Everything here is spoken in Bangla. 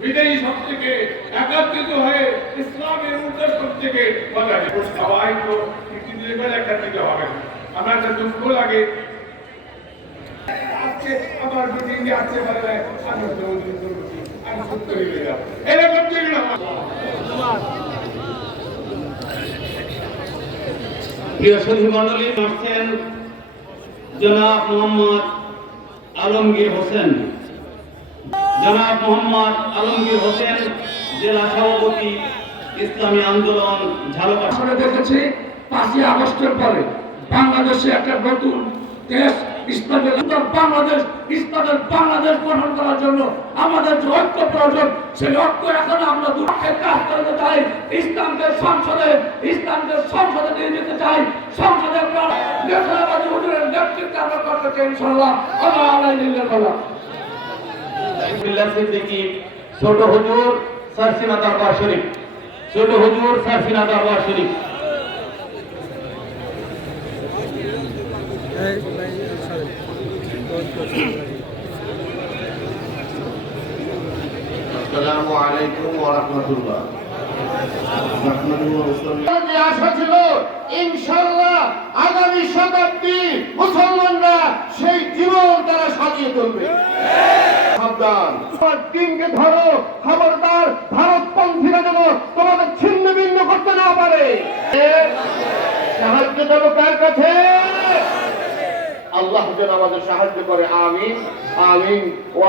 বিদেয়ী শক্তিকে একাত্রিত হয়ে ইসলামের উদ্দেশ্য সব থেকে। সবাই তো দিতে হবে। আমার দুঃখ লাগে। আজকে আমার আমি আমি সত্য হয়ে এরকম প্রিয় সুধী মন্ডলী আসছেন জনাব মোহাম্মদ আলমগীর হোসেন। জনাব মোহাম্মদ আলমগীর হোসেন, জেলা সভাপতি, ইসলামী আন্দোলন, ঝালকাঠি। আমরা দেখেছি পাঁচই আগস্টের পরে বাংলাদেশে একটা নতুন দেশ ইসলামের বাংলাদেশ ইসলামের বাংলাদেশ গঠন করার জন্য আমাদের যে ঐক্য প্রয়োজন, সেই ঐক্য এখন আমরা দুঃখের কাজ করতে চাই। ইসলামকে সংসদে ইসলামকে সংসদে নিয়ে যেতে চাই। সংসদে নেতৃত্বে আমরা করতে চাই ইনশাল্লাহ আল্লাহ আল্লাহ ছোট হুজুর সারসিনা দরবার শরীফ ছোট হুজুর সারসিনা দরবার শরীফ। আসসালামু আলাইকুম ওয়া রাহমাতুল্লাহ। আশা ছিল ইনশাল্লাহ আগামী শতাব্দী মুসলমানরা সেই জীবন তারা সাজিয়ে তুলবে। তোমার টিমকে ধরো, খবরদার ভারতপন্থীরা যেন তোমাদের ছিন্ন ভিন্ন করতে না পারে। সাহায্য দেবো কার কাছে? আল্লাহ যেন আমাদের সাহায্য করে। আমিন আমিন।